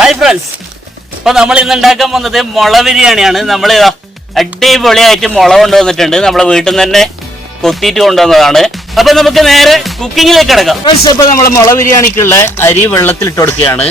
Hi friends, അപ്പോൾ നമ്മൾ ഇന്ന് ഉണ്ടാക്കാൻ പോകുന്നത് മുള ബിരിയാണിയാണ്. നമ്മൾ അടിപൊളിയായിട്ട് മുള കൊണ്ടുവന്നിട്ടുണ്ട്. നമ്മളെ വീട്ടിൽ നിന്ന് തന്നെ കൊത്തിയിട്ട് കൊണ്ടുവന്നതാണ്. അപ്പോൾ നമുക്ക് നേരെ കുക്കിങ്ങിലേക്ക് കിടക്കാം. ഫ്രണ്ട്സ്, അപ്പോൾ നമ്മൾ മുള ബിരിയാണിക്കുള്ള അരി വെള്ളത്തിലിട്ട് കൊടുക്കുകയാണ്.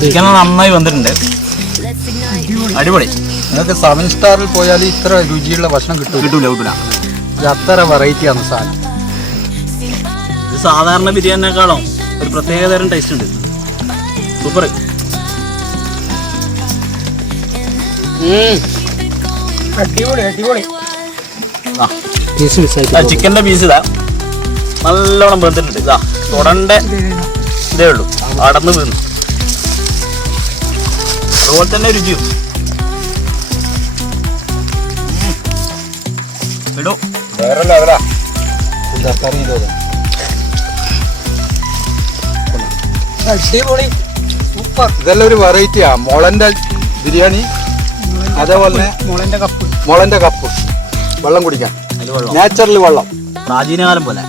ചിക്കൻ നന്നായി വന്നിട്ടുണ്ട്, അടിപൊളി. നിങ്ങൾക്ക് 7 സ്റ്റാറിൽ പോയാൽ ഇത്ര രുചിയുള്ള ഭക്ഷണം കിട്ടൂല. ഇത് അത്ര വെറൈറ്റിയാണ് സാധനം. ഇത് സാധാരണ ബിരിയാണിനേക്കാളും ഒരു പ്രത്യേക തരം ടേസ്റ്റ് ഉണ്ട്. സൂപ്പർ. ചിക്കൻ്റെ പീസ് ഇതാ നല്ലോണം വെന്തിട്ടുണ്ട്. ഇതാ തൊടണ്ട ഇതേ ഉള്ളൂ, അടന്ന് വീണു. അതുപോലെ തന്നെ രുചിയും ഇടും. വേറെ ലെവലാ. അടിപൊളി, സൂപ്പർ. ഇതെല്ലാം ഒരു വെറൈറ്റിയാ. മുളന്റെ ബിരിയാണി, അതേപോലെ മുളന്റെ കപ്പ് വെള്ളം കുടിക്കാൻ, നാച്ചുറൽ വെള്ളം, പ്രാചീനകാലം പോലെ.